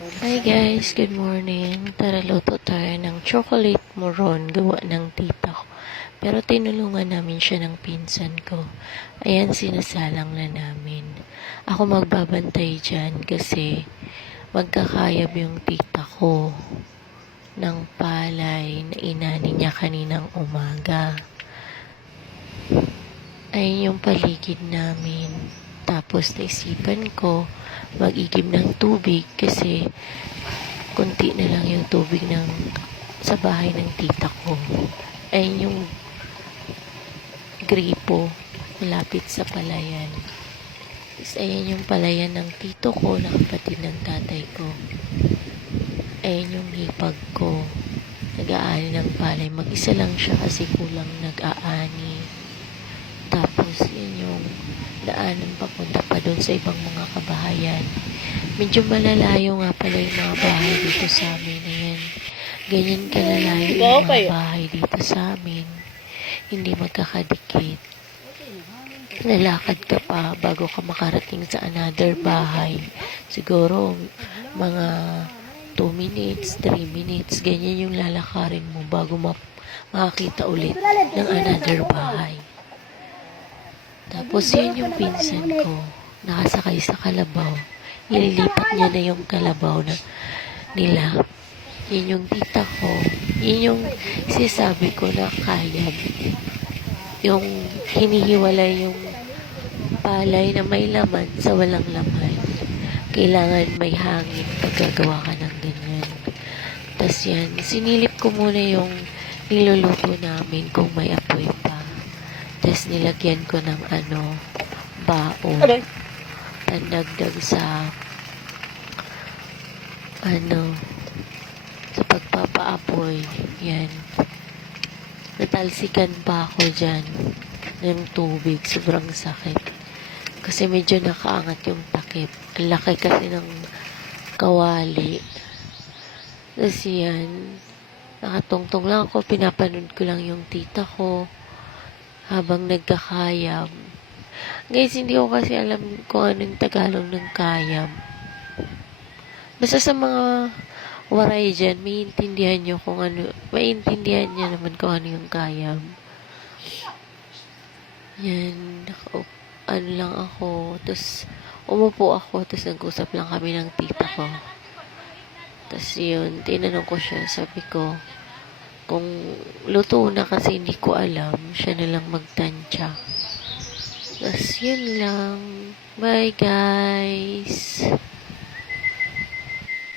Hi guys, good morning. Tara luto tayo ng chocolate moron gawa ng tita ko. Pero tinulungan namin siya ng pinsan ko. Ayan, sinasalang na namin. Ako magbabantay dyan kasi magkakayab yung tita ko ng palay na inani niya kaninang umaga. Ayun yung paligid namin. Tapos naisipan ko mag-igib ng tubig kasi konti na lang yung tubig sa bahay ng tita ko. Ayun yung gripo malapit sa palayan. Tapos ayan yung palayan ng tito ko na kapatid ng tatay ko. Ayan yung hipag ko. Nag-aani ng palay. Mag-isa lang siya kasi kulang nag-aani. Tapos yun yung daanan papunta pa doon sa ibang mga kabahayan. Medyo malalayo nga pala yung mga bahay dito sa amin. Ayan. Ganyan kalalayo yung mga bahay dito sa amin. Hindi magkakadikit. Lalakad ka pa bago ka makarating sa another bahay. Siguro mga 2 minutes, 3 minutes. Ganyan yung lalakarin mo bago makakita ulit ng another bahay. Tapos yun yung pinsan ko, nakasakay sa kalabaw. Ililipat niya na yung kalabaw nila. Yun yung tita ko. Yun yung sinasabi ko na kayab. Yung hinihiwalay yung palay na may laman sa walang laman. Kailangan may hangin pag gagawa ka ng ganyan. Tapos yan, sinilip ko muna yung niluluto namin kung may apoy pa. Tapos nilagyan ko ng baon. Pandagdag sa sa pagpapaapoy. Yan. Natalsikan pa ako dyan ng tubig. Sobrang sakit. Kasi medyo nakaangat yung takip. Ang laki kasi ng kawali. Tapos yan. Nakatungtong lang ako. Pinapanood ko lang yung tita ko habang nagkakayam. Guys, hindi ko kasi alam kung anong Tagalog ng kayam. Basta sa mga waray dyan, maintindihan nyo maintindihan nyo naman kung ano yung kayam. Yan, lang ako. Tapos, umupo ako, tapos nag-usap lang kami ng tita ko. Tapos yun, tinanong ko siya, sabi ko, kung luto na kasi hindi ko alam, siya na lang magtansya. Tapos yun lang. Bye guys!